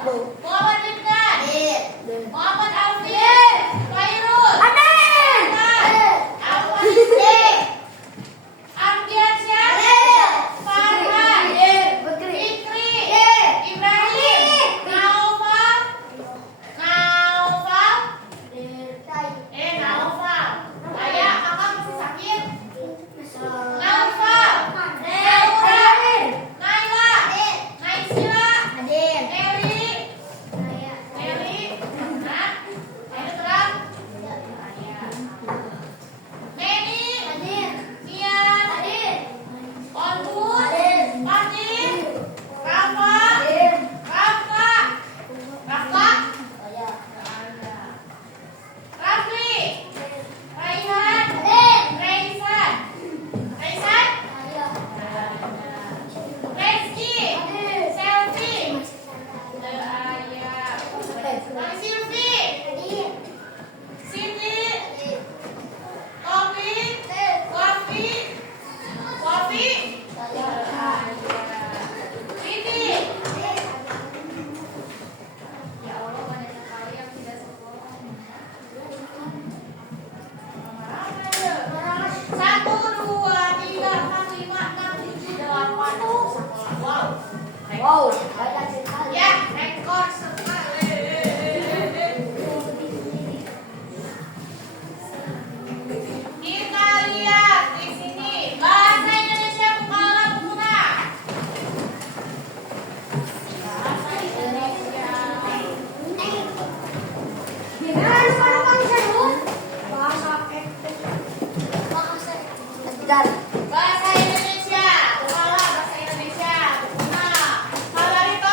Muhammad Ibnan. Muhammad Alfi. Khairul. Alwan Ibni. Ardiansyah. Farhan. Fikri. Ibrahim. Naufal. Naufal. Ayah, kakak masih sakit. Naufal. Naura. Naila. Naisila. Neri. Nah, ayo terang. Neni. Mia. Onbud. Fadil. Rafa. Rafli. Raihan. Raisan. Rezki. Selvi. Bang Silvi. Siti. Kopi. Riti. Ya Allah, banyak sekali yang tidak sekolah. 1, 2, 3, 4, 5, 6, 7, 8. Wow. Ya, rekor sekali. Kita lihat di sini bahasa Indonesia Bukala Pemuna. Bahasa Indonesia. Bahasa Indonesia. Bukala bahasa Indonesia Bukuna. Habarito.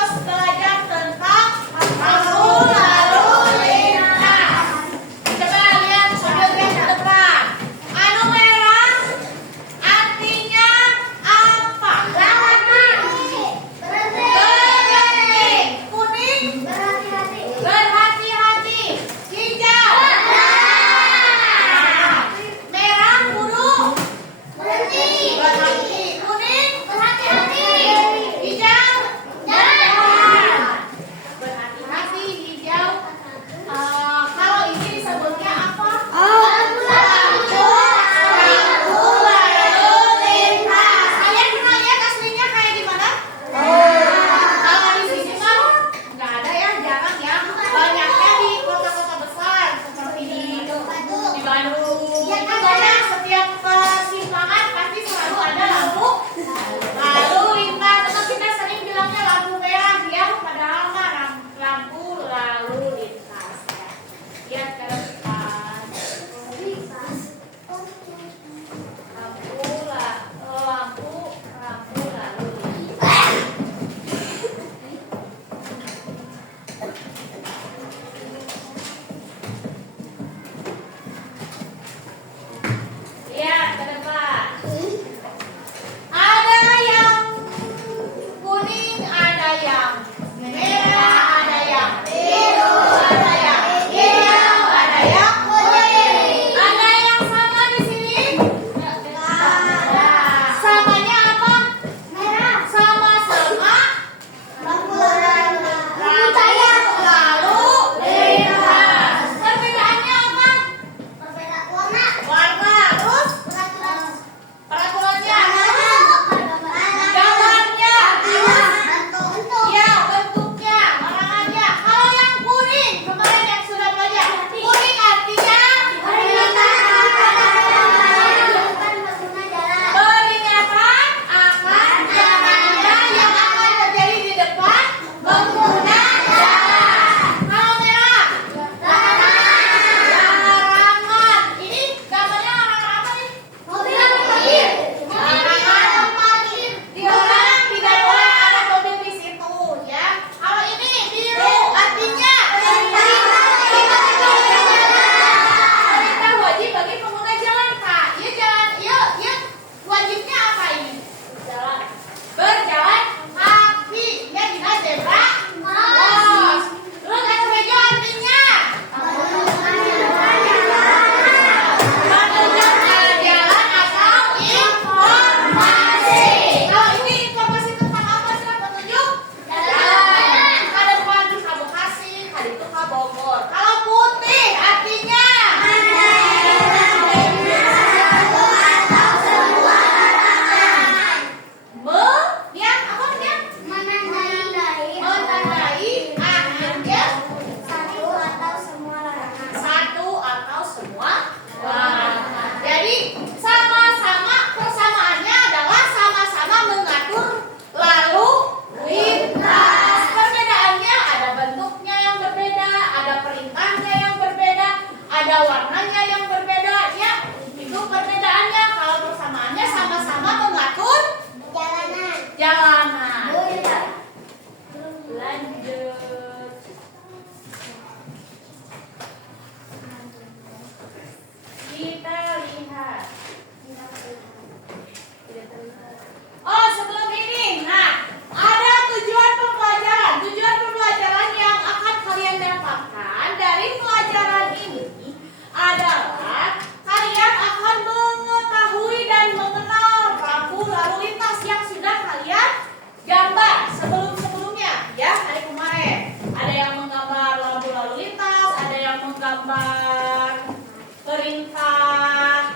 perintah.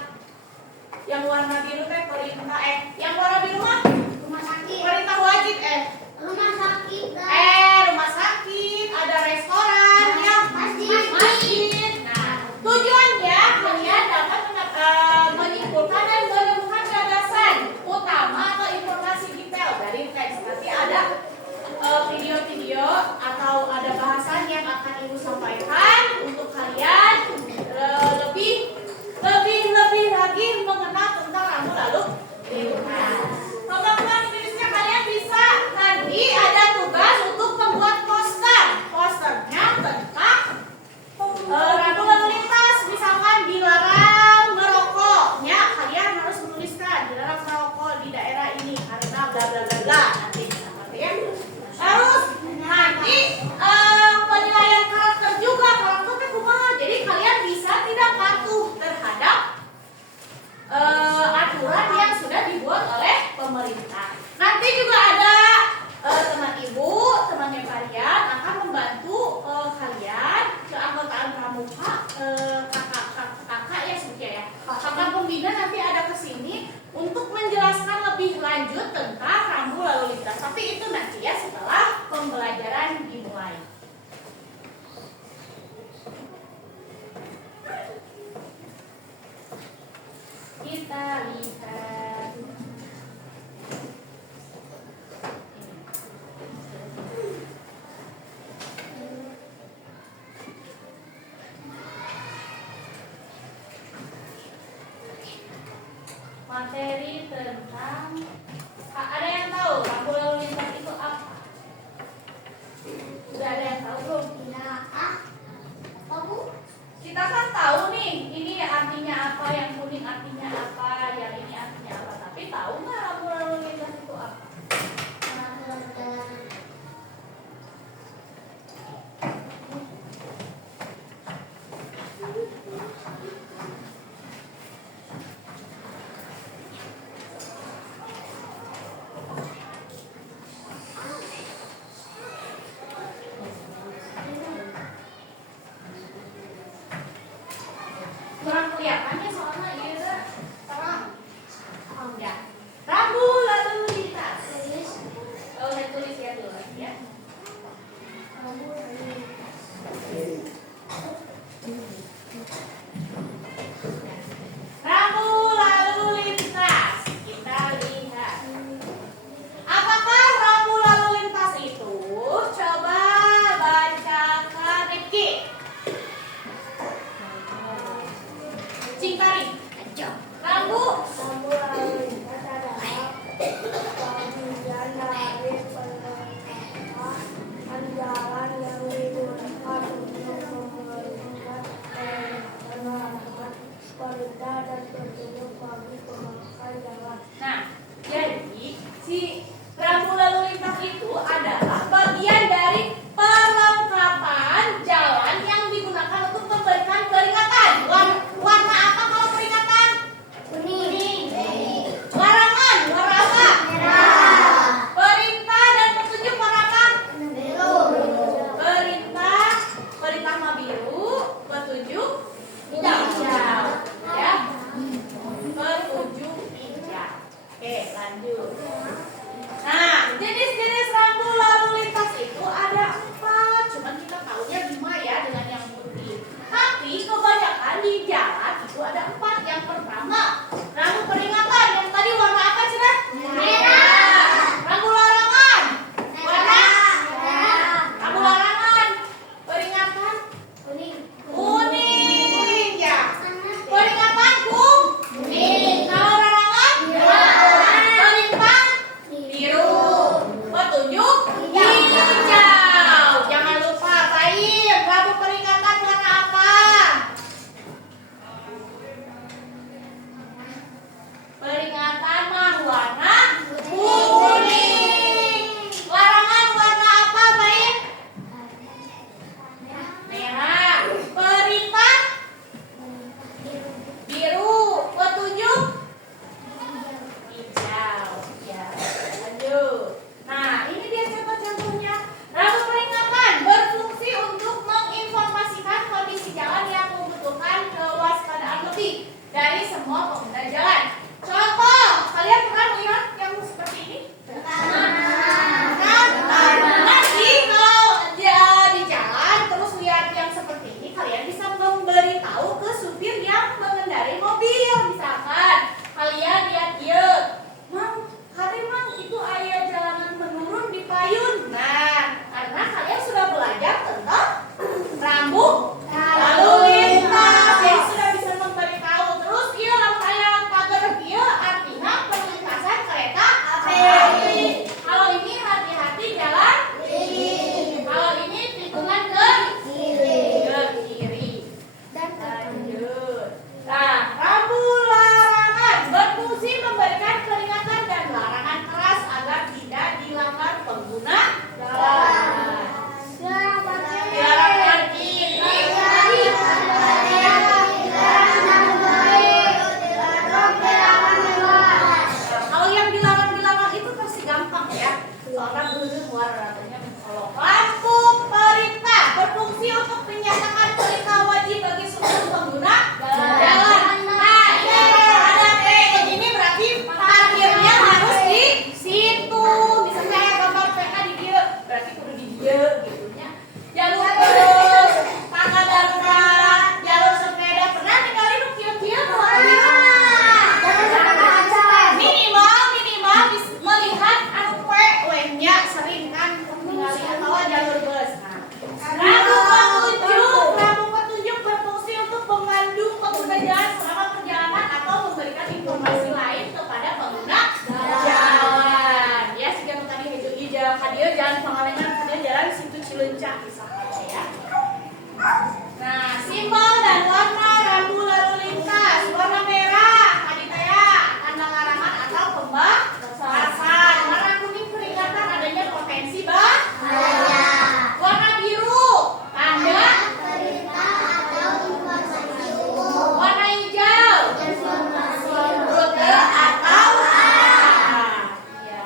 Yang warna biru teh perintah yang warna biru mah Rumah sakit. perintah wajib Rumah sakit. rumah sakit, ada restoran, ya masjid. Nah, tujuannya kalian dapat menyimpulkan dan menemukan gagasan utama atau informasi detail dari teks. Nanti ada video-video atau ada bahasan yang akan ibu sampaikan untuk kalian lebih lagi mengenal tentang rambu lalu lintas. Teman-teman, tulisnya kalian bisa nanti ada tugas untuk membuat posternya tentang rambu lalu lintas. Misalkan dilarang merokok, ya kalian harus menuliskan dilarang merokok di daerah ini karena bla bla bla bla. Nanti ya. Terus nanti penilaian karakter juga, karakternya kumaha. Jadi kalian bisa tidak patuh terhadap aturan yang sudah dibuat oleh pemerintah. Nanti juga ada teman ibu, temannya kalian akan membantu kalian keanggotaan pramuka, kakak ya sebutnya ya. Kakak pembina nanti ada kesini untuk menjelaskan lebih lanjut tentang rambu lalu lintas. Tapi itu nanti ya setelah pembelajaran dimulai. Kita lihat materi tentang ada yang tahu rambu lalu lintas itu apa? Sudah ada yang tahu belum? Apa Bu? Kita kan tahu nih, ini artinya apa, yang kuning artinya apa, yang ini artinya apa. Tapi tahu nggak rambu lalu lintas itu apa? cilencah misalnya ya. Nah, simbol dan warna rambu lalu lintas. Warna merah, adik ya, tanda larangan atau pembatasan. Warna kuning peringatan adanya potensi bahaya. Warna biru, tanda. Warna hijau, rute atau arah. Ya.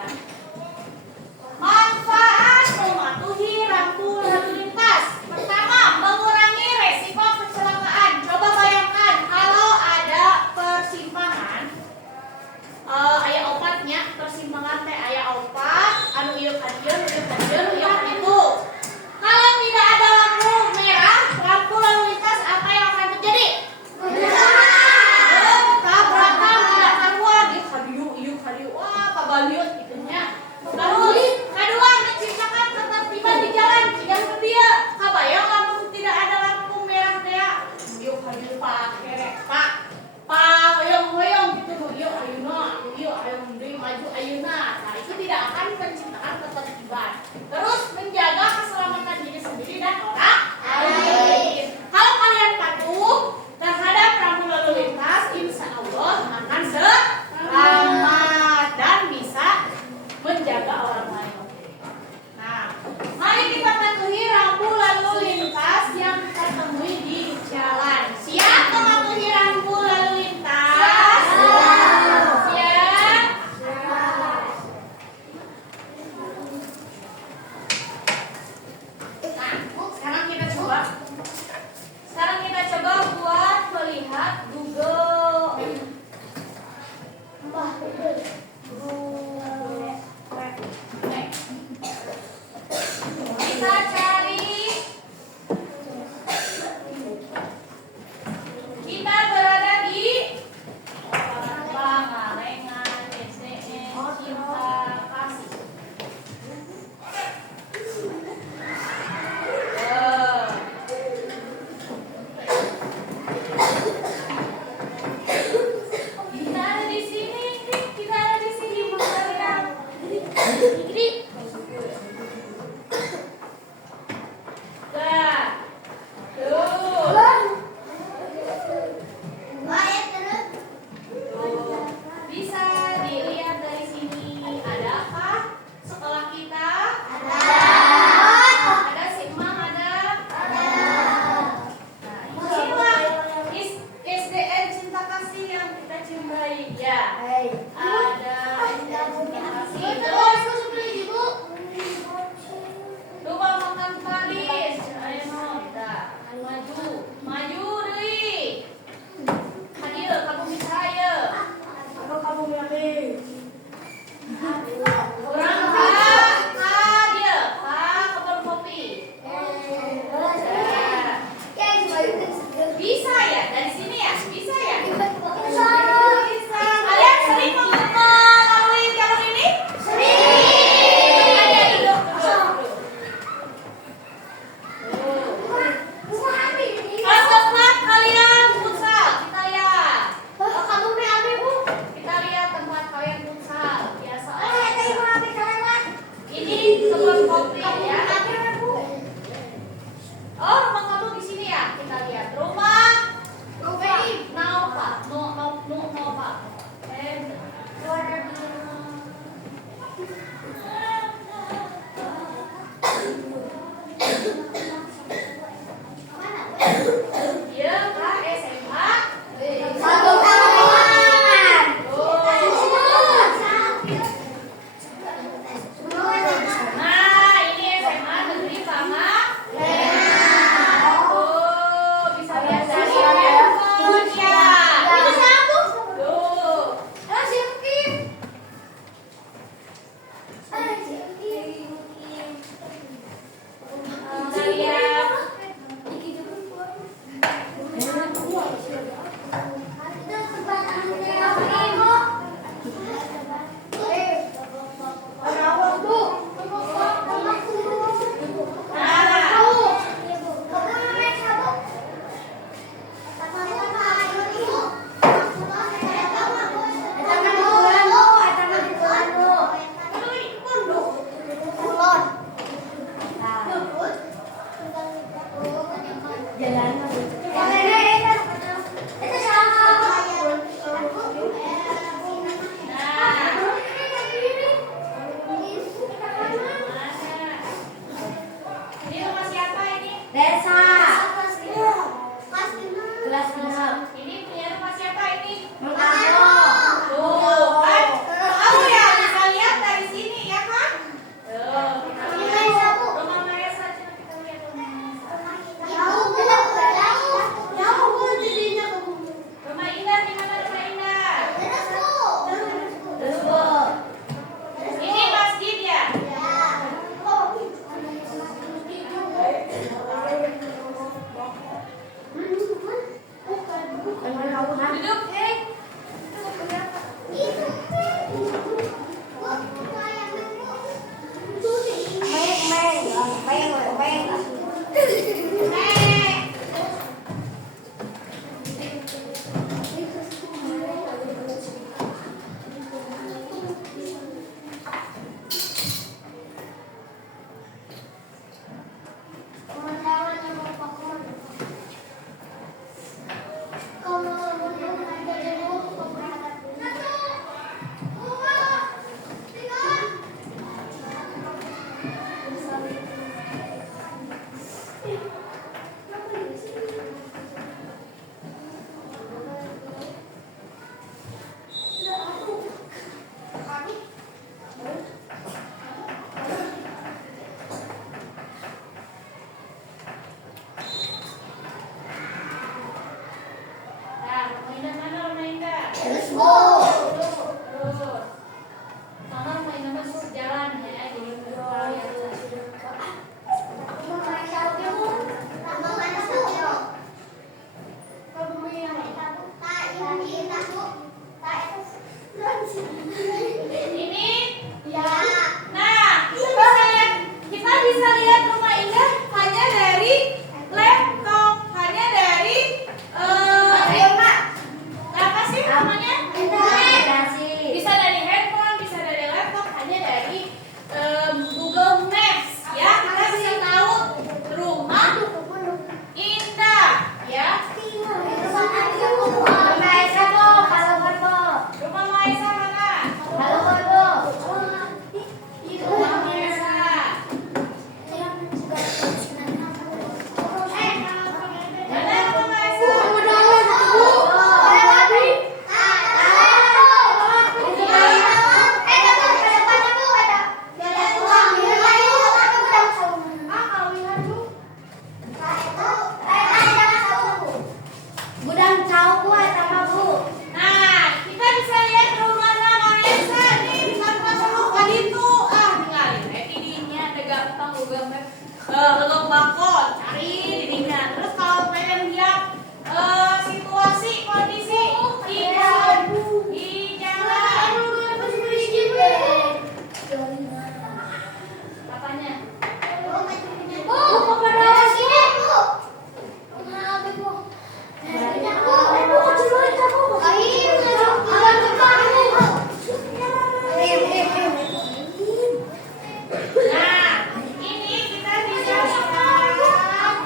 Manfaat mematuhi rambu lalu lintas. Pertama, mengurangi resiko kecelakaan. Coba bayangkan kalau ada persimpangan, aya opatnya, persimpangan teh aya opat, anu ieu kajian itu. Kalau tidak ada lampu merah, lampu lalu lintas, apa yang akan terjadi? Tabrakan tidak karuan, ieu wah kabaliut gitu nya. Lalu kedua, menciptakan ketertiban di jalan. Yang kedua, kabayang lampu tidak ada lampu merah teh. Yuk hayu Pak kerek Pak hoyong gitu. Yuk ayeuna deui maju ayeuna. Nah, itu tidak akan menciptakan ketertiban. Terus menjaga keselamatan diri sendiri dan orang lain. Kalau kalian patuh terhadap rambu lalu lintas, insya Allah akan selamat dan bisa menjaga orang lain. Nah, mari kita patuhi rambu lalu lintas yang kita temui di jalan. Siap mematuhi rambu lalu lintas? Siap? Nah, sekarang kita coba buat melihat Google. Kita cari, kita berada di Pangalengan, SDN Cinta Kasih. Kita ada di sini, Ini. Bisa dilihat dari sini, ada apa? Sekolah kita ada si Emang ada. Nah, inilah SDN Cinta Kasih yang kita cintai ya. Ada Cinta Kasih. Terus rumah makan Paris. Ayo kita maju deui. Hadir kamu bisa ya. Apa kamu milih? Orang dia, kebun kopi. Bisa ya dari sini ya? Bisa ya? Bisa. Kalian sering melalui jalur ini? Sering. Ayo duduk. Kelas keempat kalian futsal, kita lihat. Kamu ambil Bu? Kita lihat tempat kalian futsal. Biasa. Ini kebun kopi ya. Oh, rumah kamu di sini ya? Kita lihat rumah. Nova. Iya, Kak, SMA. Nah, ini SMA Negeri Pangalengan. Oh, bisa lihat dari handphone ya. Tuh. Kita lihat. Desa. Kelas 6. Kelas 6. Ini punya rumah siapa ini? Mengano. Tuh, kan? Tahu ya, bisa lihat dari sini ya kan? Tuh, kita lihat. Rumah Maesa, coba kita lihat rumah Maesa. Jauh jadinya ke bumi. Rumah Indah, di mana rumah Indah? Terus Bu. Terus Bu. Ini masjid ya? Duduk. Nah, rumah Indah mana rumah Indah? Terus Bu. Terus. Mama rumah Indah masuk jalan ya, jadi lihat. Ini nah, kita bisa lihat rumah Indah hanya dari laptop, hanya dari apa sih namanya? Aplikasi. Bisa dari handphone, bisa dari laptop, hanya dari Google Maps ya. Kita bisa tahu rumah Indah ya. Maesa Bu, kalau Bu. Rumah Maesa mana? Halo Bu. Rumah Maesa. Mana rumah Maesa? Gudang tahu Bu sama Bu. Nah, kita bisa lihat rumahnya Maesa nih tanpa perlu itu. Tinggalin didinya ada gampang Google Map. Lelok bakon, cari didinya. Terus kalau pengen lihat situasi kondisi di jalan. Apanya? Nah, ini kita bisa lihat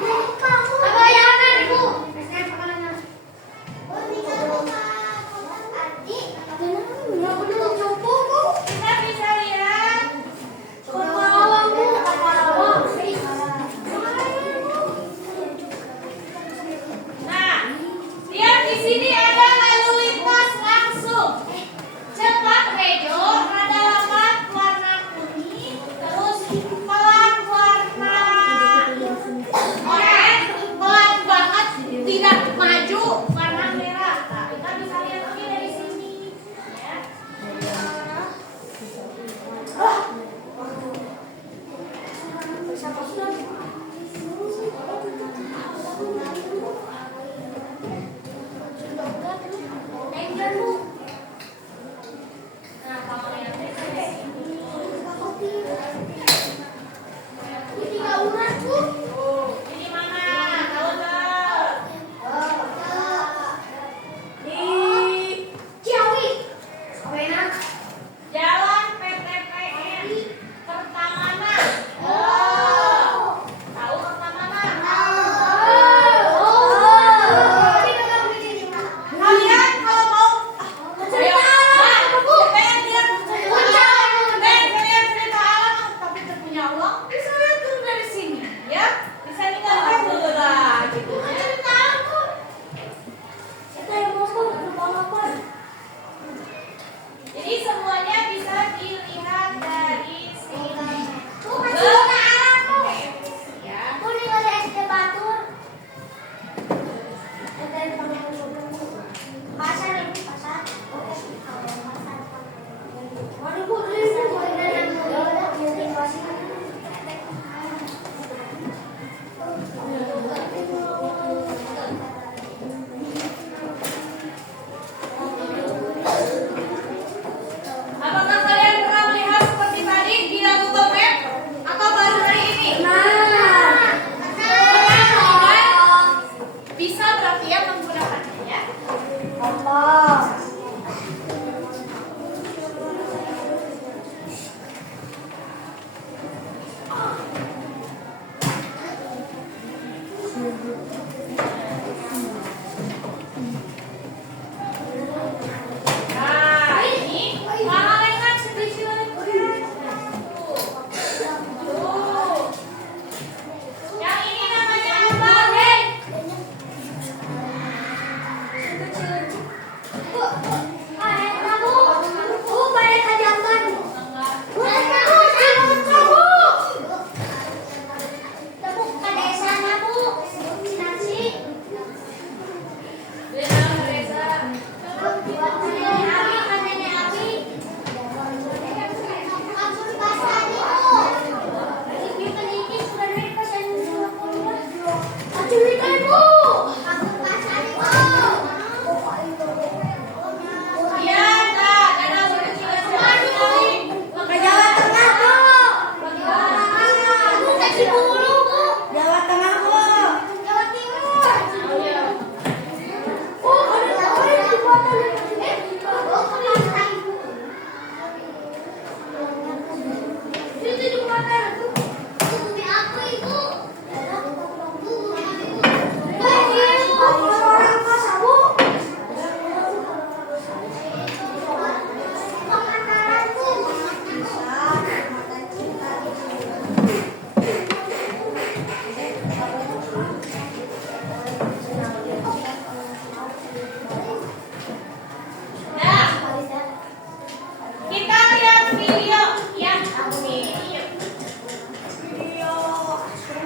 Kita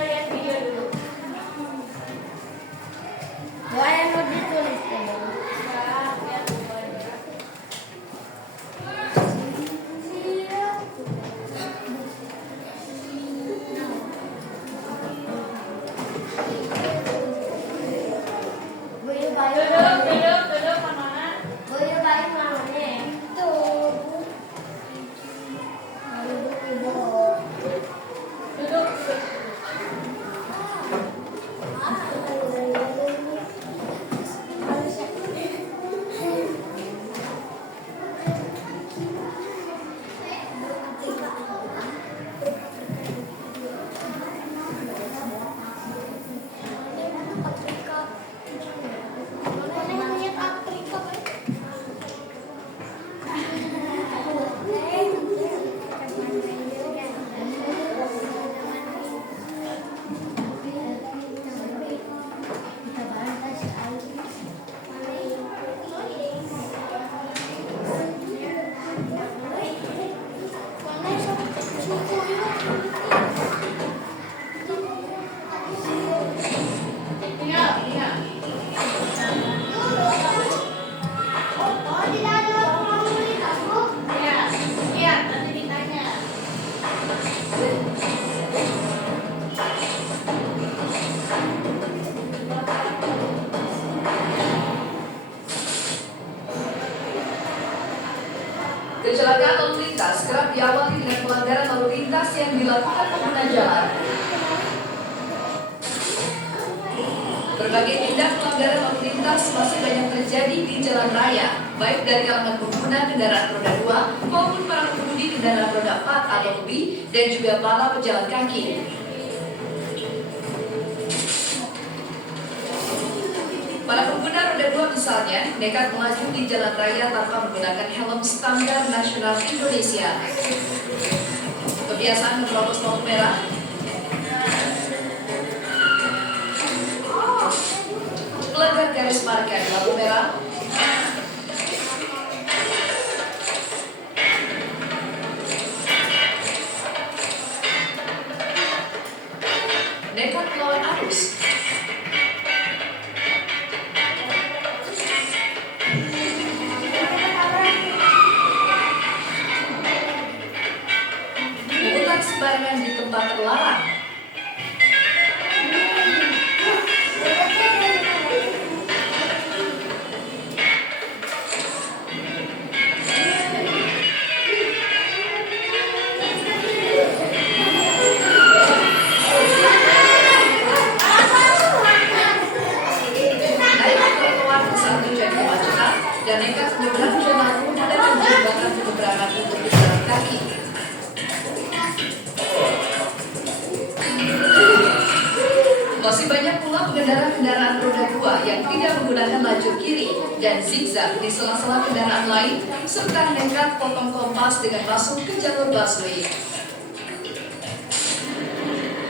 lihat video dulu. Doa yang mau ditulis dulu. Ya, lihat dulu. Buyu bayu. Duduk, mana? Buyu bayu mana? Tuh. Duduk. Iya. Oh, tidak ada orang ini kamu. Iya, nanti ditanya. Kecelakaan lalu lintas kerap diawali dengan pelanggaran lalu lintas yang dilakukan pengguna jalan. Berbagai tindak pelanggaran lalu lintas masih banyak terjadi di jalan raya, baik dari kalangan pengguna kendaraan roda 2 maupun para pengemudi kendaraan roda 4 atau lebih, dan juga para pejalan kaki. Para pengguna roda 2 misalnya nekat melaju di jalan raya tanpa menggunakan helm standar nasional Indonesia. Kebiasaan menerobos lampu merah, melanggar garis parkir di lampu merah, nekat melawan arus, memutar sembarangan di tempat terlarang, naik trotoar saat terjadi kemacetan, dan nekat menyeberang jalan menggunakan jembatan penyeberangan untuk berjalan kaki. Masih banyak pula pengendara kendaraan roda 2 yang tidak menggunakan lajur kiri dan zigzag di sela-sela kendaraan lain, serta nekat potong kompas dengan masuk ke jalur busway.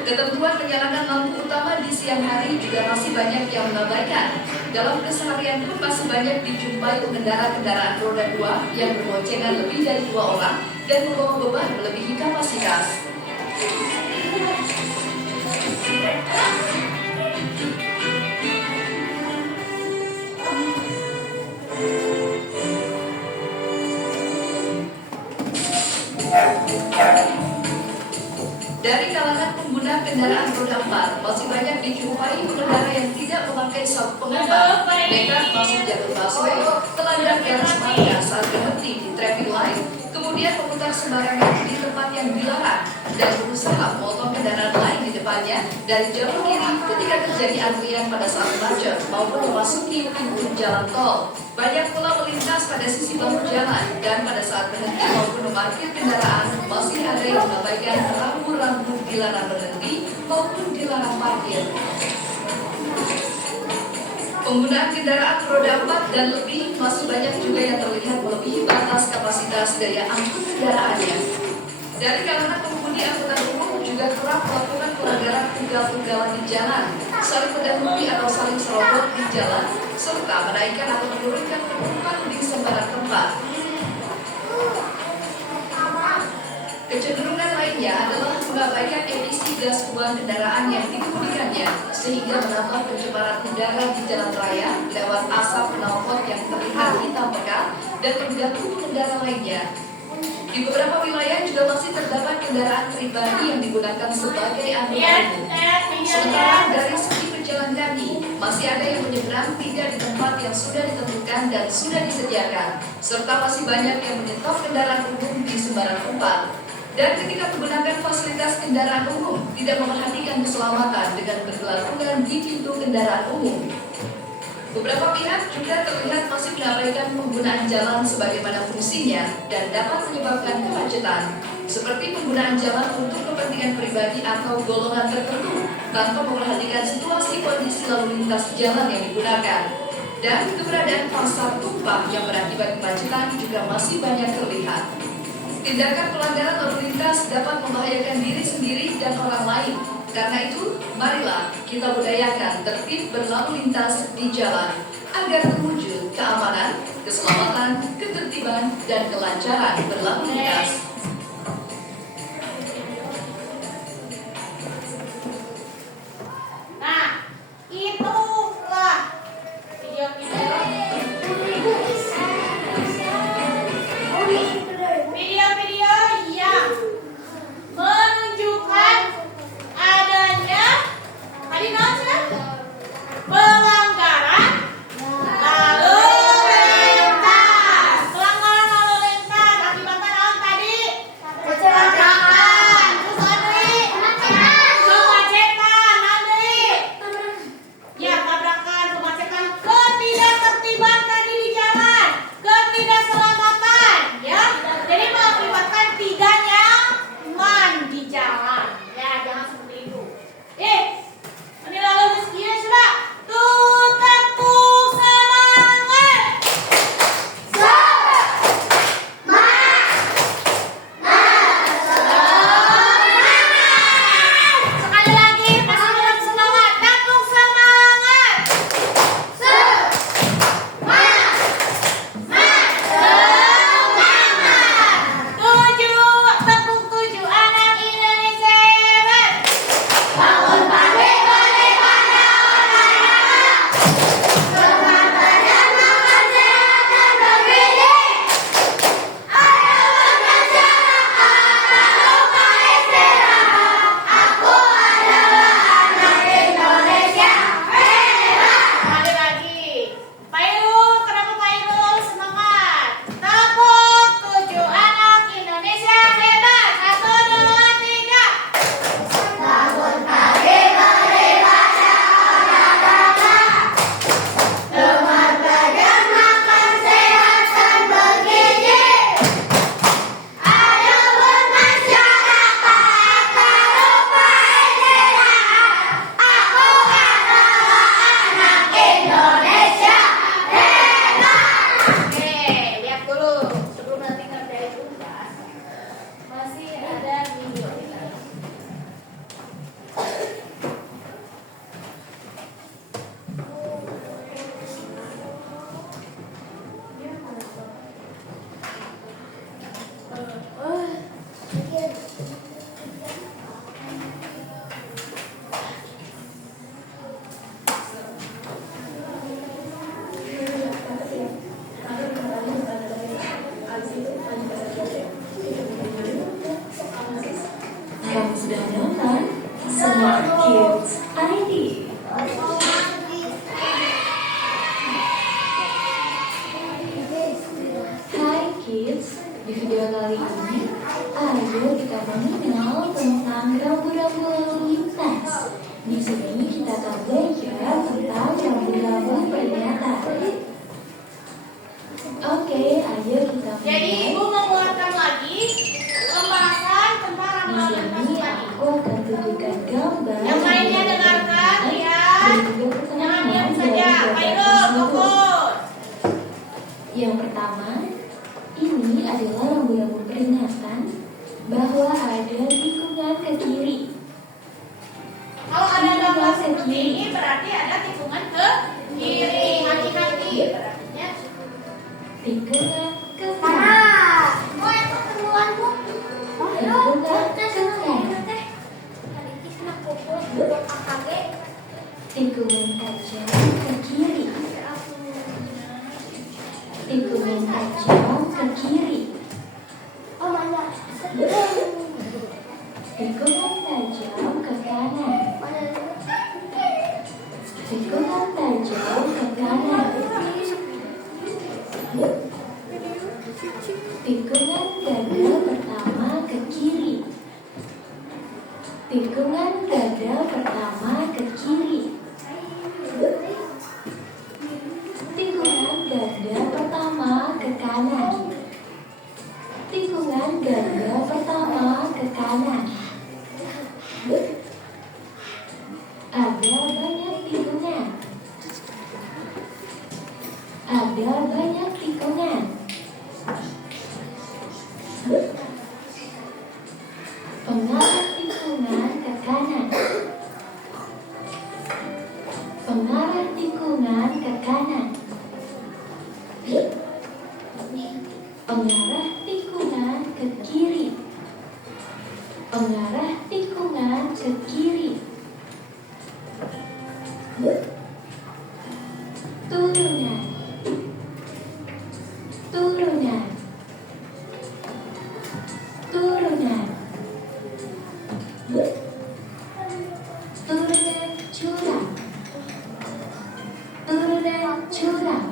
Ketentuan menyalakan lampu utama di siang hari juga masih banyak yang mengabaikan. Dalam keseharian pun masih banyak dijumpai pengendara kendaraan roda 2 yang berboncengan lebih dari 2 orang dan membawa beban melebihi kapasitas. Dari kalangan pengguna kendaraan roda 4, masih banyak dijumpai pengendara yang tidak memakai sabuk pengaman, nekat masuk jalur busway, melanggar garis parkir saat berhenti di traffic light, kemudian memutar sembarangan di tempat yang dilarang, dan berusaha memotong kendaraan lain di depannya dari jalur kiri ketika terjadi antrian pada saat macet maupun memasuki pintu jalan tol. Banyak pula melintas pada sisi bahu jalan, dan pada saat berhenti maupun memarkir kendaraan masih ada yang mengabaikan rambu-rambu dilarang berhenti maupun dilarang parkir. Penggunaan kendaraan roda 4 dan lebih masih banyak juga yang terlihat melebihi batas kapasitas daya angkut kendaraannya. Dari kalangan pengemudi angkutan umum juga kerap melakukan pelanggaran tunggal-tunggalan di jalan, saling mendahului atau saling serobot di jalan, serta menaikkan atau menurunkan penumpang di sembarang tempat. jumlah kendaraan yang dikemudikannya, sehingga menambah pencemaran udara di jalan raya lewat asap knalpot yang terlihat hitam pekat dan mengganggu pengendara lainnya. Di beberapa wilayah juga masih terdapat kendaraan pribadi yang digunakan sebagai angkutan umum. Sementara dari segi pejalan kaki, masih ada yang menyeberang tidak di tempat yang sudah ditentukan dan sudah disediakan, serta masih banyak yang menyetop kendaraan umum di sembarang tempat. Dan ketika menggunakan fasilitas kendaraan umum, tidak memperhatikan keselamatan dengan bergelantungan di pintu kendaraan umum. Beberapa pihak juga terlihat masih mengabaikan penggunaan jalan sebagaimana fungsinya dan dapat menyebabkan kemacetan, seperti penggunaan jalan untuk kepentingan pribadi atau golongan tertentu tanpa memperhatikan situasi kondisi lalu lintas jalan yang digunakan. Dan keberadaan pasar tumpah yang berakibat kemacetan juga masih banyak terlihat. Tindakan pelanggaran lalu lintas dapat membahayakan diri sendiri dan orang lain. Karena itu, marilah kita budayakan tertib berlalu lintas di jalan agar terwujud keamanan, keselamatan, ketertiban, dan kelancaran berlalu lintas. Nah, itulah video-video yang menunjukkan adanya tadi nanya pelanggaran lalu lintas. Pelanggaran lalu lintas akibatnya naon tadi? Kecelakaan. Terus Andri? Kemacetan. Andri? Ya, tabrakan, kemacetan, ketidaktertiban tadi di jalan, ketidakselamatan, ya. Jadi mengakibatkan 3 nyaman di jalan. Ya, jangan seperti itu. Ini lalu rezekinya sudah. Tuh, tepuk semangat. Sekali lagi, kasih orang semangat. Tepuk semangat. Tepuk 7 anak Indonesia hebat. Bangun pagi daripada olahraga. Semangat badan makan sehat dan bergizi. Ayo bermasyarakat, tak lupa istirahat. Aku adalah anak Indonesia hebat. Sekali lagi. Pairul, kenapa Pairul semangat? Tepuk 7 anak Indonesia hebat. 1, 2, 3. Bangun pagi daripada olahraga. Semangat badan makan sehat dan bergizi. Ayo bermasyarakat, tak lupa istirahat. Aku adalah anak Indonesia hebat. Oke, lihat dulu sebelum nanti ngerjain tugas. Masih ada video kita. Kamu sudah nonton Smart Kids ID. Hai kids, di video kali ini ayo kita mengenal tentang rambu-rambu lalu lintas. Di sini kita akan belajar tentang rambu-rambu peringatan. Oke, ayo kita Jadi mulai. Ibu mengeluarkan lagi pembahasan tentang Di ramalan sini aku akan tunjukkan gambar. Yang lainnya dengarkan, lihat. Dan juga Jangan pertanyaan diam dari saja. gambar Pairul, tersebut. fokus. Yang pertama, ini adalah rambu-rambu peringatan bahwa ada tikungan ke kiri. Kalau ada gambar seperti ini berarti ada tikungan ke kiri. Hati-hati. Berartinya Tikungan ke kanan. Mau yang ketemuan Bu? Tikungan ke kanan. Kenapa? tajam ke kiri. Oh, mana? Tikungan tajam ke kanan. Mana? Tikungan tajam ke kanan. Tikungan gagal pertama ke kiri. Tikungan gagal pertama ke kiri. Tikungan gagal pertama ke kanan. Tikungan gagal pertama ke kanan. Ada banyak tikungan. Ada banyak tikungan. Pengarah tikungan ke kanan. Pengarah tikungan ke kanan. Pengarah tikungan ke kiri. Pengarah tikungan ke kiri. Turunan. Turunan. Turunan. Turunan curang. Turunan curang.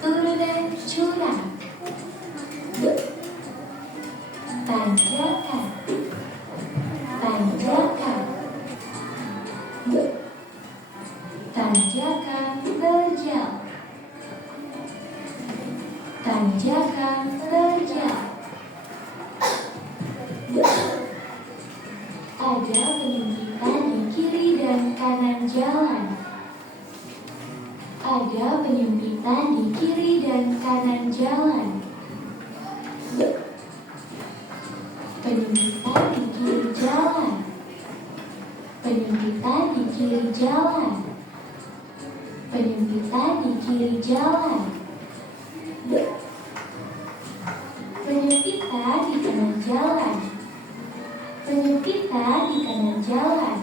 Turunan curang. Tanjakan. Tanjakan. Tanjakan terjal. Tanjakan terjal. Ada penyempitan di kiri dan kanan jalan. Ada penyempitan di kiri dan kanan jalan. Penyempitan di kiri jalan. Penyempitan di kiri jalan. Penyempitan di kiri jalan. Penyempitan di kanan jalan. Penyempitan di kanan jalan.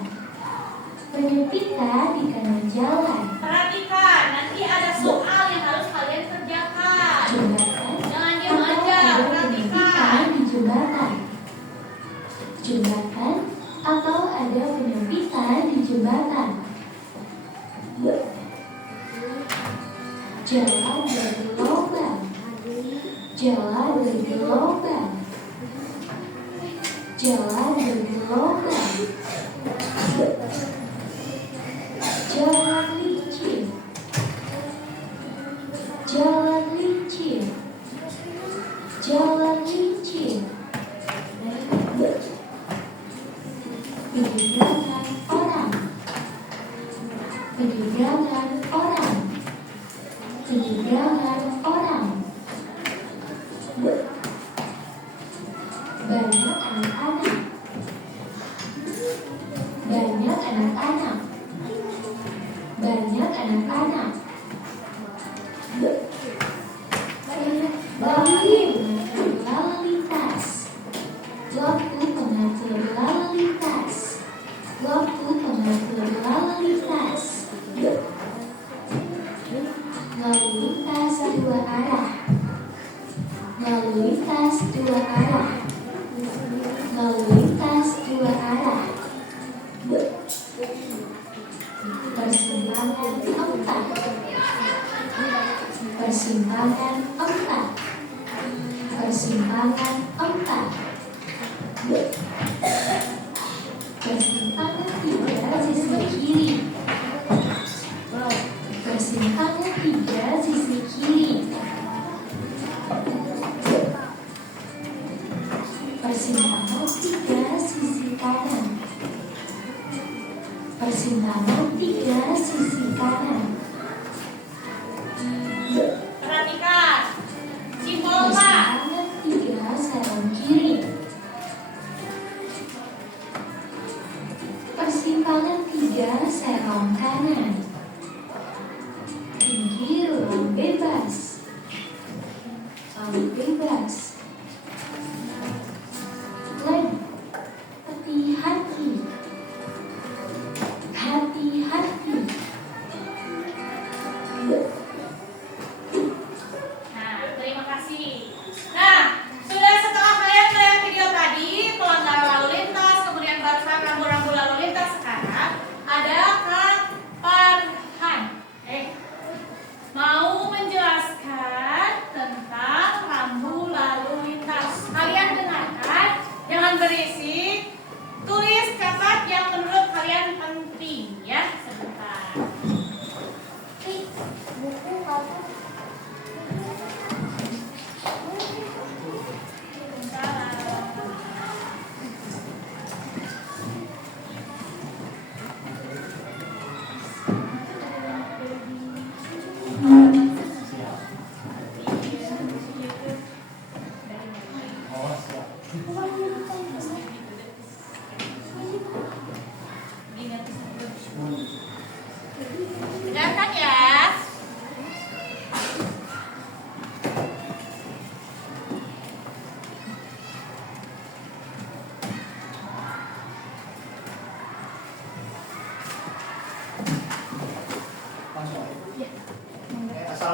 Penyempitan di kanan jalan. Perhatikan, nanti ada soal yang harus kalian kerjakan. Jembatan. Jangan diam aja, Ada perhatikan. penyempitan di jembatan. Jembatan atau ada penyempitan di jembatan. Jalan bergelombang. Jalan bergelombang. Jalan bergelombang. Jalan licin. Jalan licin. Jalan licin. Penyeberangan orang. Penyeberangan orang. Penyeberangan orang. Banyak anak-anak. Banyak anak-anak. Banyak anak-anak. Waktu lalu lintas. Waktu pengatur lalu lintas. Waktu pengatur lalu lintas. Lalu lintas dua arah. Lalu lintas dua arah. Lalu lintas dua arah. Persimpangan 4. Persimpangan 4. Persimpangan 4. Persimpangan 3 sisi kiri. Persimpangan 3 sisi kiri. Persimpangan 3 sisi kanan. Persimpangan 3 sisi kanan. Perhatikan. Simbol Pak. Persimpangan 3 serong kiri. Persimpangan 3 serong kanan. Tinggi ruang bebas. Ruang bebas. Lem. Hati-hati. Hati-hati. Nah,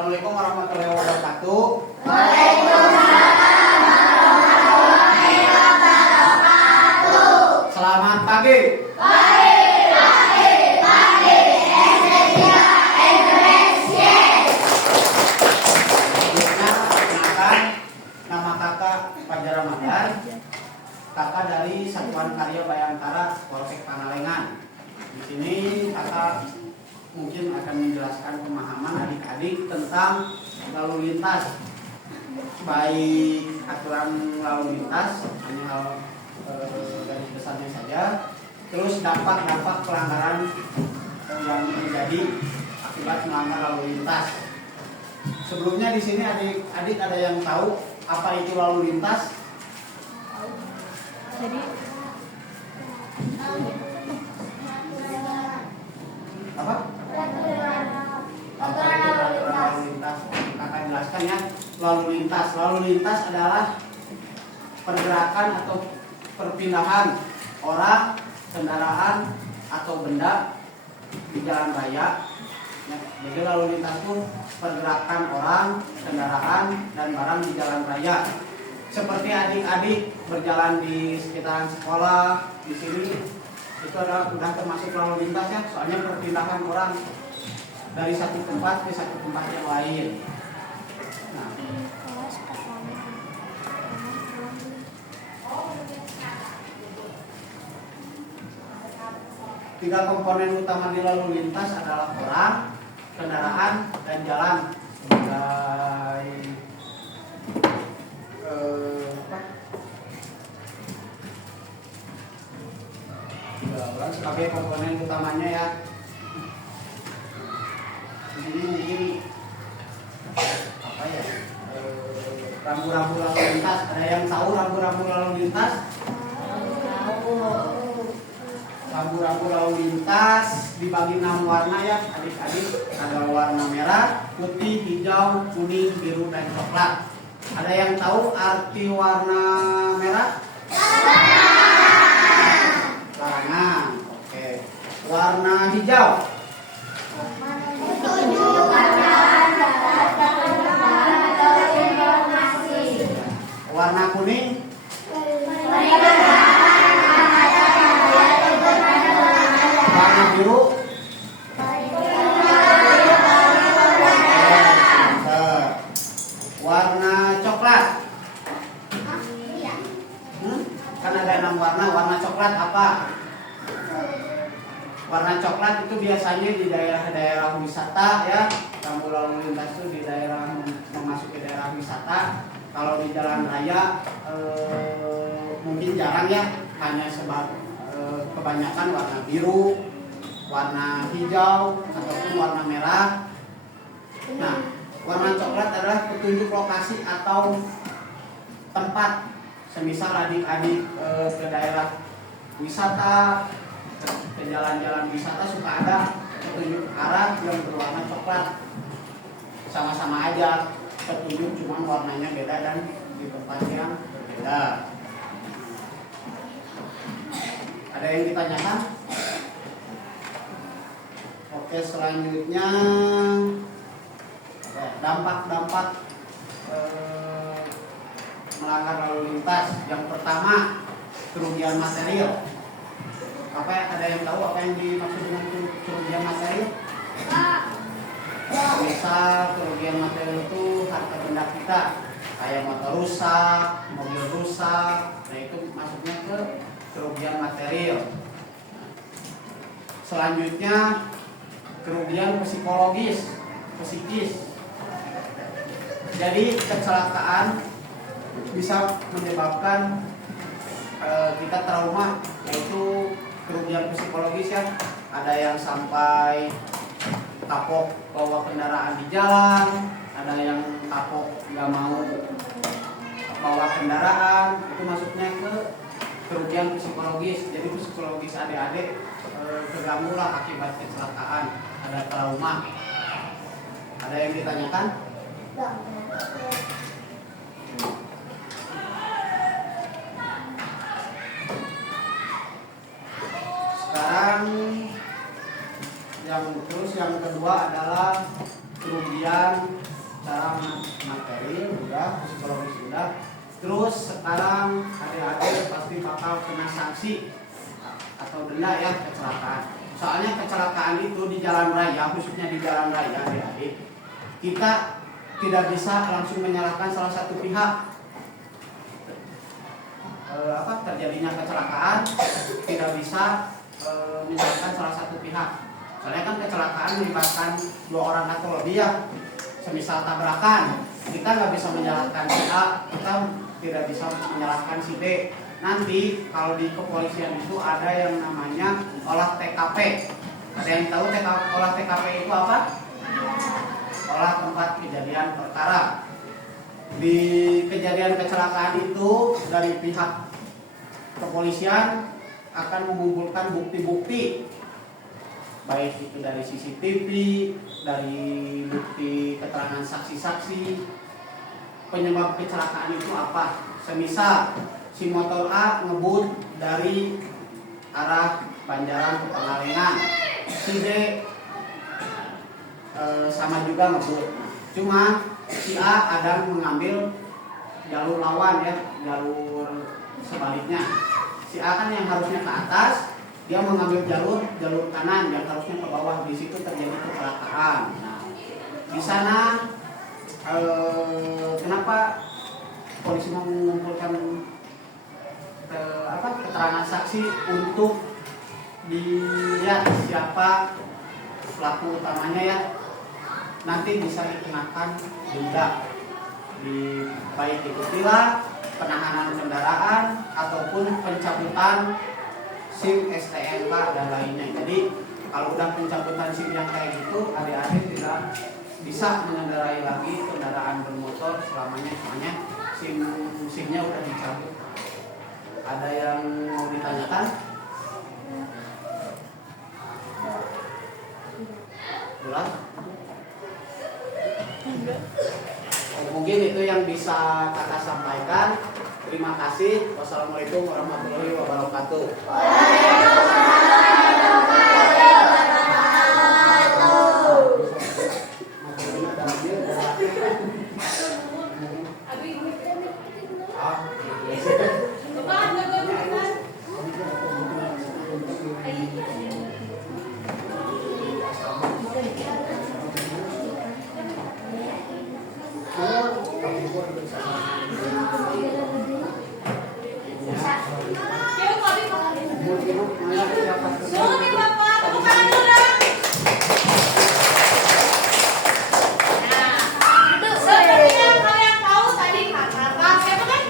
Assalamualaikum warahmatullahi wabarakatuh. Selamat pagi. Selanjutnya, perkenalkan, nama kakak Fajar Ramadan. Kakak dari Satuan Karya Bayangkara Polsek Pangalengan. Di sini kakak mungkin akan menjelaskan pemahaman adik-adik tentang lalu lintas, baik aturan lalu lintas, hanya hal garis besarnya saja, terus dampak-dampak pelanggaran yang terjadi akibat melanggar lalu lintas. Sebelumnya di sini adik-adik ada yang tahu apa itu lalu lintas? Jadi Apa? Apa itu lalu lintas? Kakak jelaskan ya. Lalu lintas adalah pergerakan atau perpindahan orang, kendaraan atau benda di jalan raya. Jadi lalu lintas itu pergerakan orang, kendaraan dan barang di jalan raya. Seperti adik-adik berjalan di sekitaran sekolah di sini, itu adalah sudah termasuk lalu lintas ya, soalnya perpindahan orang dari satu tempat ke satu tempat yang lain. Nah, tiga komponen utama di lalu lintas adalah orang, kendaraan, dan jalan sebagai jalan sebagai komponen utamanya ya. Di sini mungkin apa ya, rambu-rambu lalu lintas. Ada yang tahu rambu-rambu lalu lintas? Rambu-rambu lalu lintas dibagi 6 warna ya adik-adik. Ada warna merah, putih, hijau, kuning, biru, dan coklat. Ada yang tahu arti warna merah? Larangan. Oke. Warna hijau? Warna kuning? Warna biru? Warna coklat? Kan ada 6 warna. Warna coklat apa? Warna coklat itu biasanya di daerah-daerah wisata ya. Rambu lalu lintas itu di daerah memasuki daerah wisata. Kalau di jalan raya mungkin jarang ya, hanya sebab kebanyakan warna biru, warna hijau, ataupun warna merah. Nah, warna coklat adalah petunjuk lokasi atau tempat. Semisal adik-adik ke daerah wisata, ke jalan-jalan wisata suka ada petunjuk arah yang berwarna coklat. Sama-sama aja petunjuk, cuma warnanya beda dan di tempat yang berbeda. Ada yang ditanyakan? Oke, selanjutnya dampak-dampak melanggar lalu lintas. Yang pertama, kerugian material. Apa ada yang tahu apa yang dimaksud dengan kerugian material? Misal kerugian material itu harta benda kita, kayak motor rusak, mobil rusak. Nah, itu masuknya ke kerugian material. Selanjutnya, kerugian psikologis, psikis. Jadi kecelakaan bisa menyebabkan kita trauma, yaitu kerugian psikologis ya. Ada yang sampai kapok bawa kendaraan di jalan, ada yang kapok nggak mau bawa kendaraan. Itu masuknya ke kerugian psikologis. Jadi psikologis adik-adik terganggu lah akibat kecelakaan, ada trauma. Ada yang ditanyakan? Sekarang yang kedua adalah kerugian Terus sekarang adik-adik pasti bakal kena sanksi atau denda ya kecelakaan. Soalnya kecelakaan itu di jalan raya, khususnya di jalan raya adik-adik, kita tidak bisa langsung menyalahkan salah satu pihak. Terjadinya kecelakaan tidak bisa menyalahkan salah satu pihak. Soalnya kan kecelakaan melibatkan 2 orang atau lebih ya. Semisal tabrakan, kita nggak bisa menyalahkan si A, kita tidak bisa menyalahkan si B. Nanti kalau di kepolisian itu ada yang namanya olah TKP. Ada yang tahu olah TKP itu apa? Olah tempat kejadian perkara. Di kejadian kecelakaan itu dari pihak kepolisian akan mengumpulkan bukti-bukti, baik itu dari CCTV, dari bukti keterangan saksi-saksi, penyebab kecelakaan itu apa. Semisal si motor A ngebut dari arah Banjaran ke Pangalengan, si D sama juga ngebut, cuma si A ada mengambil jalur lawan ya, jalur sebaliknya. Si A kan yang harusnya ke atas, dia mengambil jalur kanan yang harusnya ke bawah. Di situ terjadi kecelakaan. Nah, di sana kenapa polisi mengumpulkan keterangan saksi untuk dilihat siapa pelaku utamanya ya, nanti bisa dikenakan denda, baik itu tilang, penahanan kendaraan ataupun pencabutan SIM, STNK dan lainnya. Jadi kalau udah pencabutan SIM yang kayak gitu, adik-adik tidak bisa mengendarai lagi kendaraan bermotor selamanya, soalnya SIM-nya udah dicabut. Ada yang mau ditanyakan? Jelas? Mungkin itu yang bisa kakak sampaikan. Terima kasih. Wassalamualaikum warahmatullahi wabarakatuh. Nuhun ya Bapak, tepuk tangan dulu dong. Nah, seperti yang kalian tahu tadi kakak pakai kan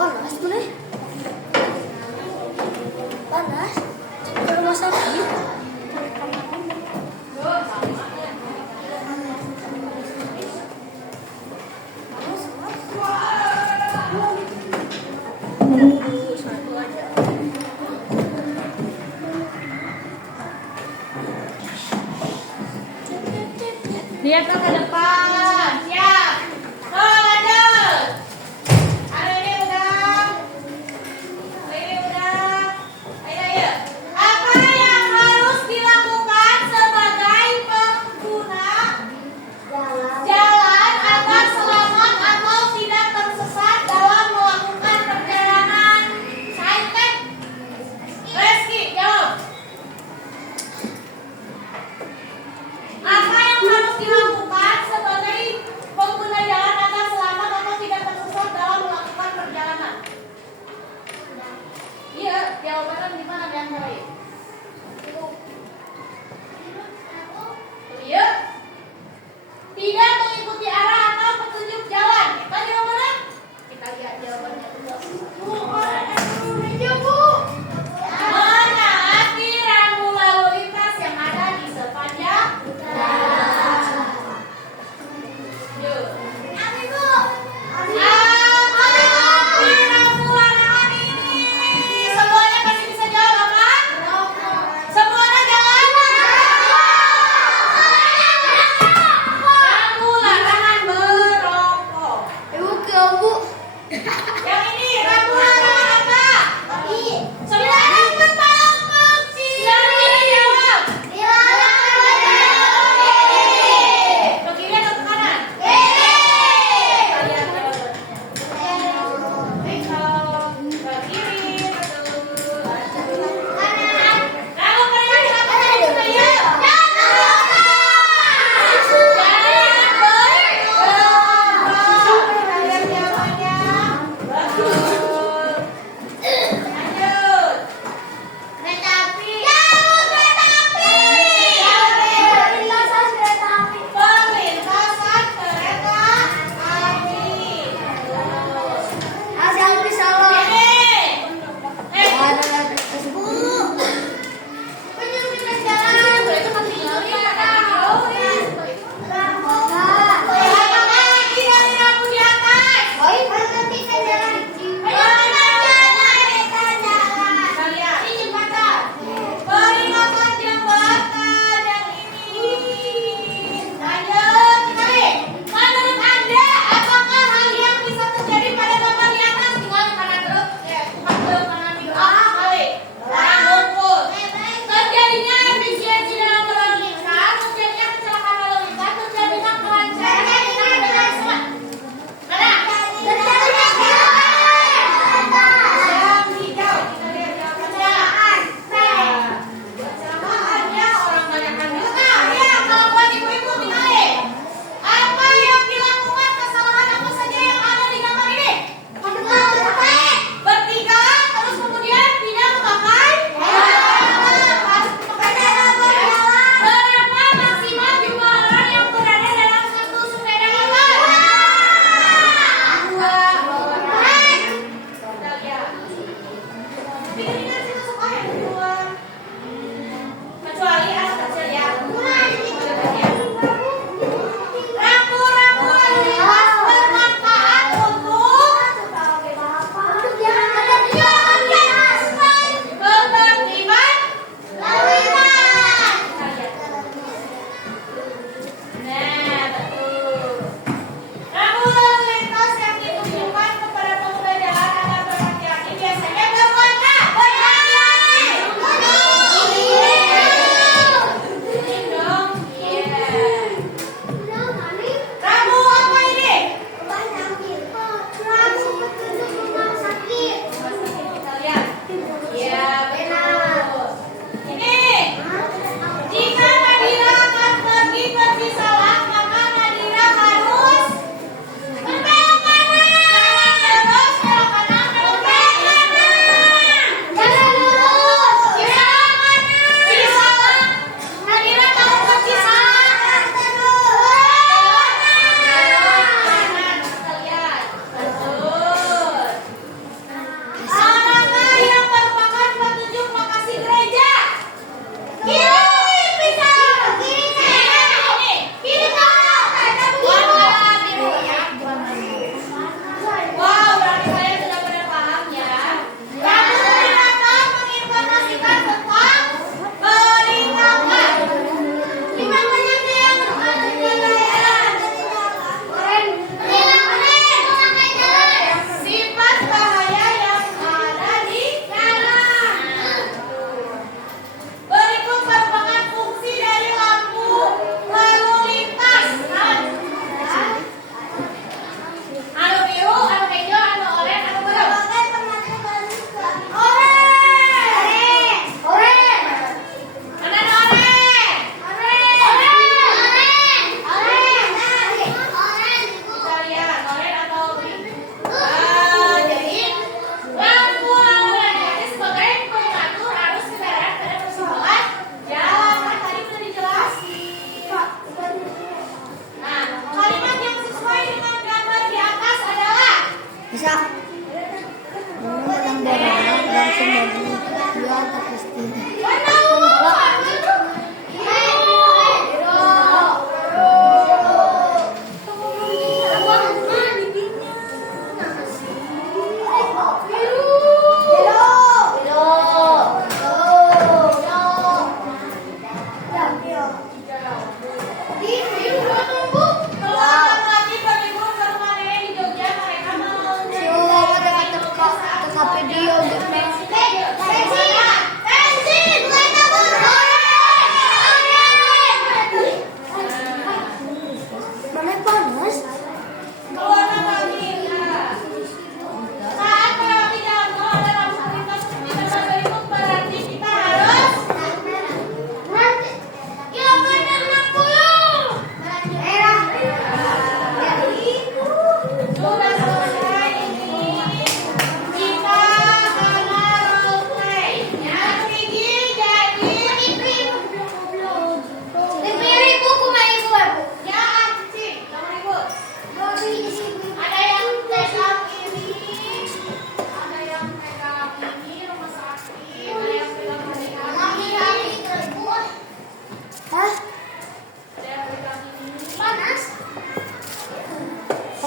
Panas tuh nih. Panas. Ke rumah sakit. Lihat ke depan. Siap. Lanjut. Hari ini udah. Ayo. Apa yang harus dilakukan sebagai pengguna jalan agar selamat atau tidak tersesat dalam melakukan perjalanan? Saintek. Reski, jawab. Apa yang harus dilakukan sebagai pengguna jalan agar selamat atau tidak tersesat dalam melakukan perjalanan? Iya, jawabannya di mana di antara ini? Iya. Tidak mengikuti arah atau petunjuk jalan. Kita jawabannya? Kita lihat jawabannya dulu. Menaati rambu lalu lintas yang ada di sepanjang yuk. Menaati rambu larangan ini. Semuanya pasti bisa jawab kan? Semuanya jalan. Rambu larangan merokok. Ibu ke Bu. Yang ini rambu larangan apa? Sembilan bertambah siang ini jawab. Ke kiri atau ke kanan?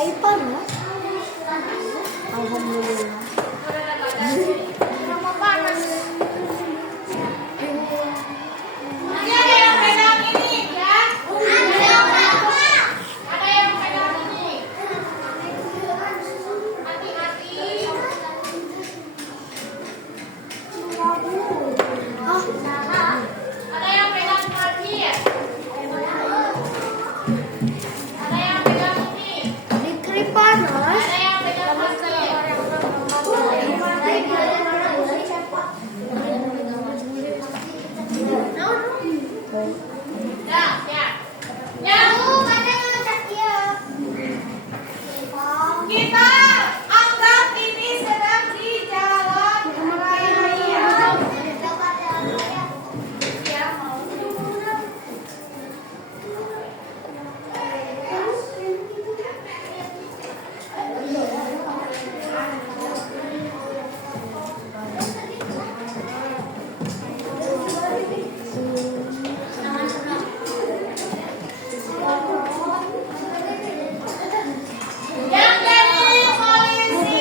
Lagi panas. Alhamdulillah. Kenapa panas? Ini ada yang pegang ini ya. Ada yang pegang ini. Hati-hati. Ada yang pegang parkir. Ada yang pegang ini. Di kerip panas. Ada yang pegang parkir. Ya, ya. Ya. Kita anggap ini sedang di jalan raya. Ya, mau. Yang jadi polisi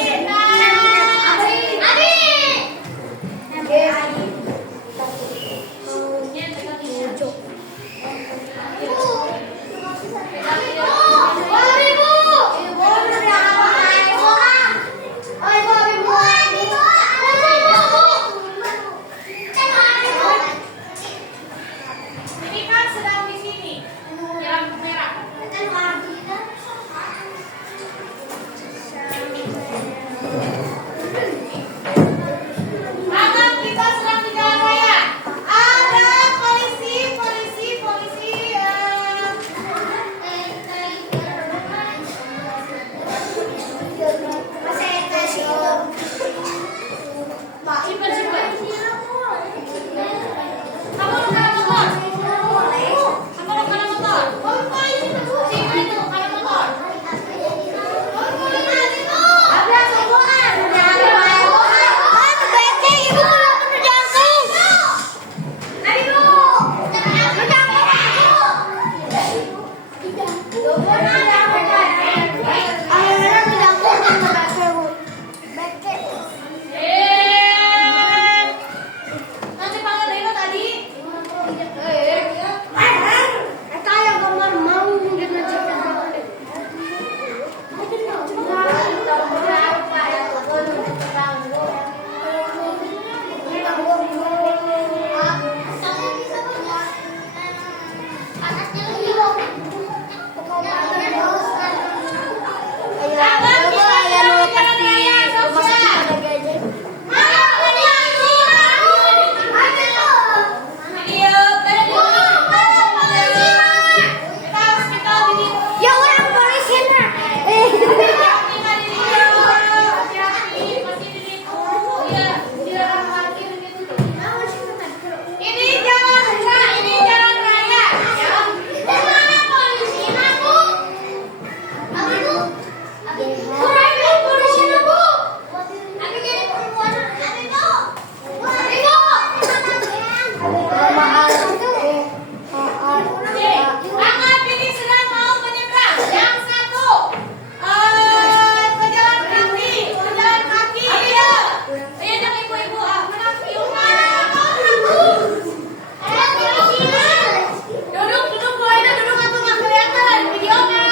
Ini kan sedang di sini. Yang merah. Anggap kita sedang di jalan raya. Ada polisi. Pak, Ipan coba. Kamu kanan motor. Kamu kanan motor. Sini itu kanan motor. Nanti panggil Rino tadi. Ini jalan raya. Anggap ini sedang mau menyeberang. Yang satu ke jalan kaki. Iya. Iya dong ibu-ibu. Menaki. Duduk boleh duduk atau nggak kelihatan videonya.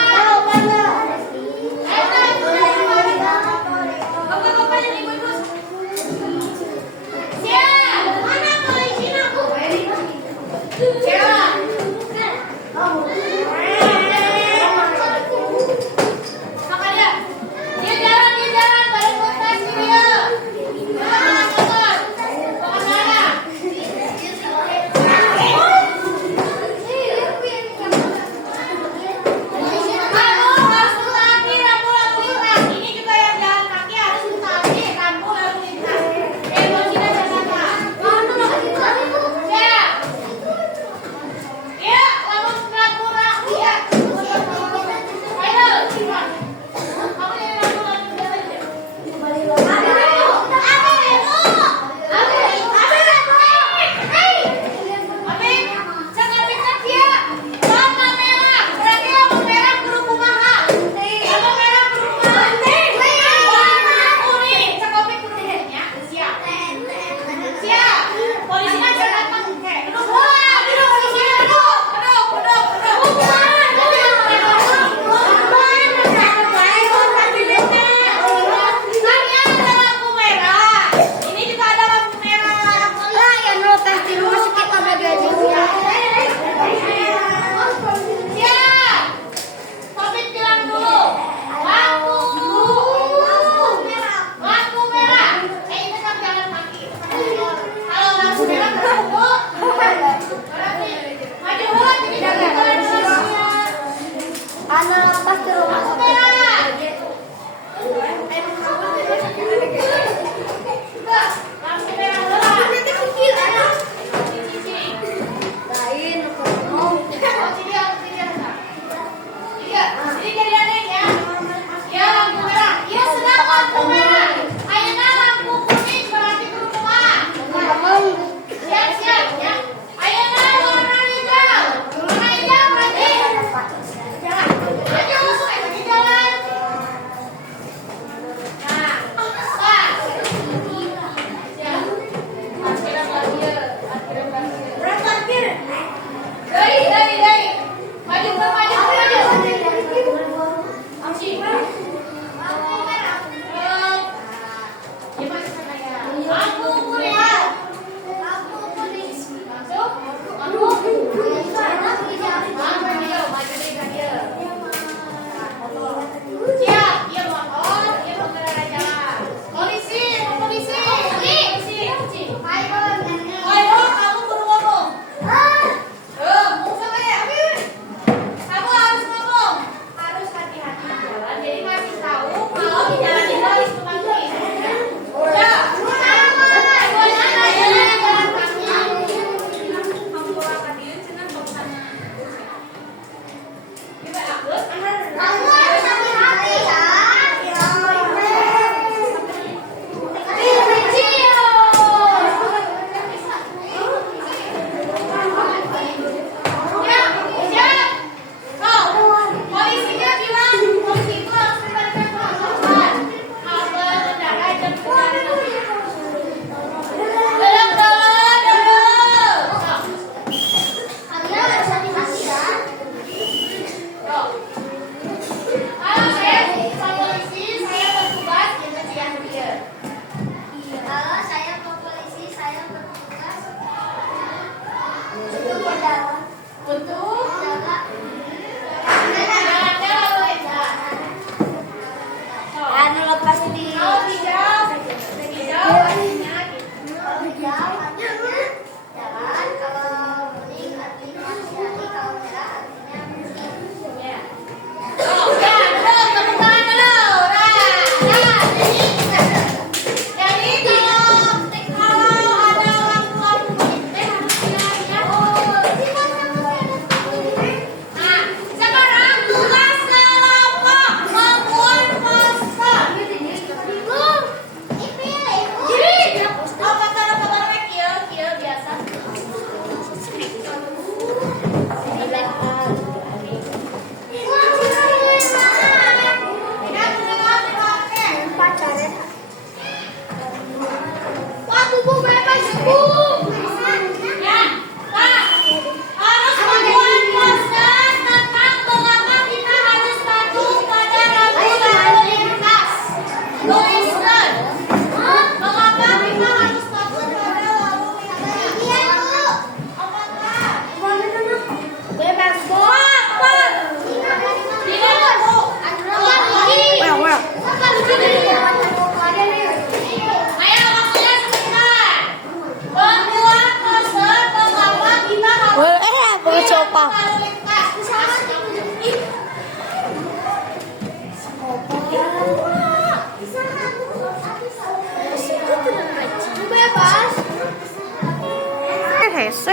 WC.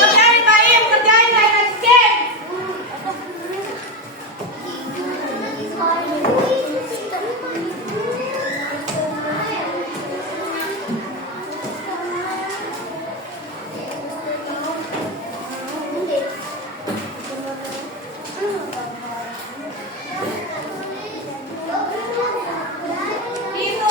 Kerjain Baim, kerjain lain aja. Itu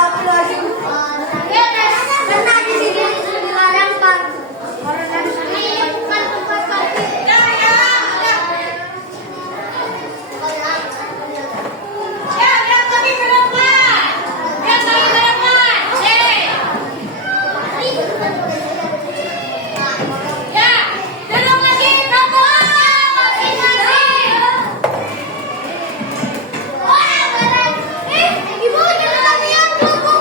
Tapi lagi. Ya, karena di sini dilarang Pak. Karena di sini bukan tempat parkir. Ya, ya, ya. Ya, yang lagi ke depan. Yang lagi ke depan. Ya, duduk lagi. Ibu jangan latihan dulu,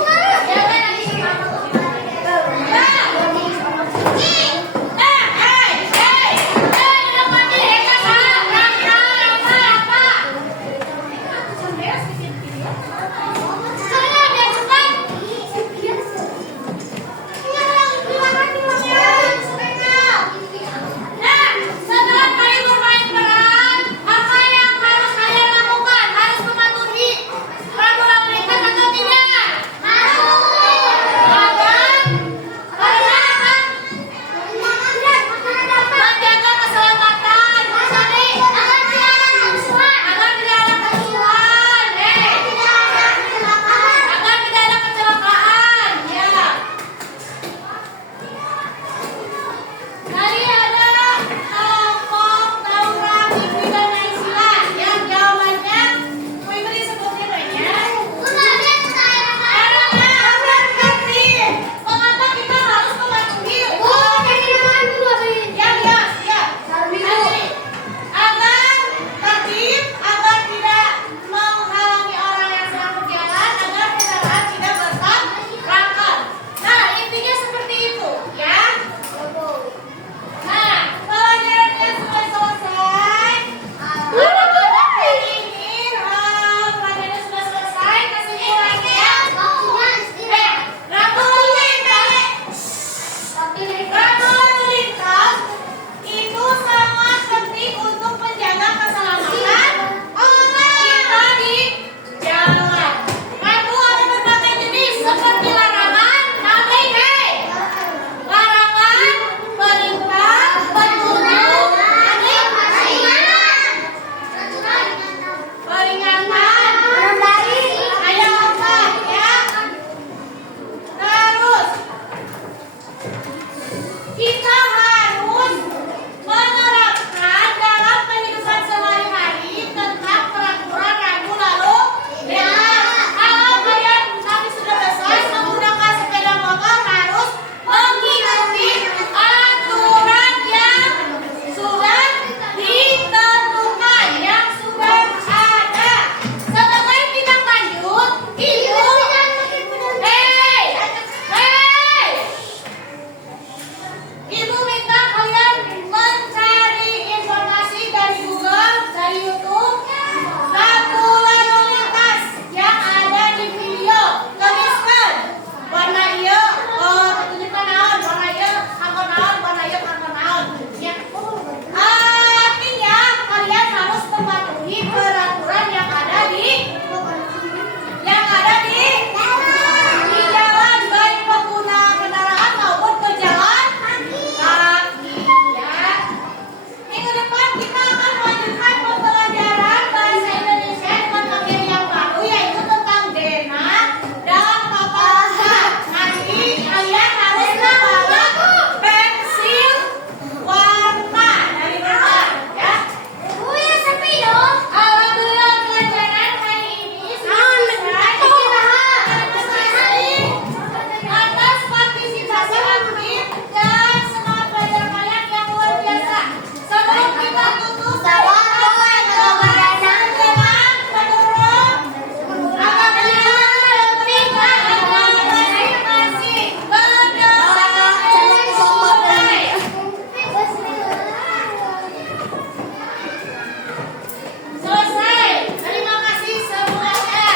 Setelah kalian bermain peran, apa yang harus kalian lakukan? Harus mematuhi peraturan lintas atau tidak? Menjaga keselamatan, agar tidak ada kerusuhan, agar tidak ada kecelakaan. Ya. Tadi ada kelompok tawuran Ibu dan Naisila yang jawabannya Bu Ibu disebutnya banyak. Karena agar tertib. Mengapa kita harus mematuhi ya. Agar tertib, agar tidak menghalangi orang yang sedang berjalan, agar kendaraan tidak bertabrakan. Nah, intinya seperti itu, ya. Nah, pelajarannya sudah selesai. Anak-anak hari ini pelajarannya sudah selesai. Kesimpulannya, rambu lalu lintas itu sangat penting untuk menjaga keselamatan kita di jalan. Rambu ada berbagai jenis seperti larangan, larangan, perintah, petunjuk, peringatan, ada apa ya? Terus kita harus menerapkan dalam kehidupan sehari-hari tentang peraturan rambu lalu lintas. Kalau kalian nanti sudah selesai menggunakan sepeda motor harus mengikuti aturan yang sudah ditentukan, yang sudah ada. Sebagai tindak lanjut, Ibu minta kalian mencari informasi dari Google, dari YouTube, rambu lalu lintas yang ada di video. Tuliskan warna hijau, tunjukkan naon, warna hijau, kanggo naon, warna hijau, kanggo naon. Ya. Artinya kalian harus mematuhi peraturan yang ada di jalan, baik pengguna kendaraan maupun pejalan kaki, ya. Minggu depan kita akan melanjutkan pembelajaran bahasa Indonesia dengan materi yang baru, yaitu tentang denah dan papan. Nanti kalian harus membawa pensil warna dari mana, ya. Alhamdulillah pelajaran hari ini sudah selesai. Atas partisipasi aktif dan semangat belajar kalian yang luar biasa. Sebelum kita tutup, terima kasih. Selesai. Terima kasih semuanya.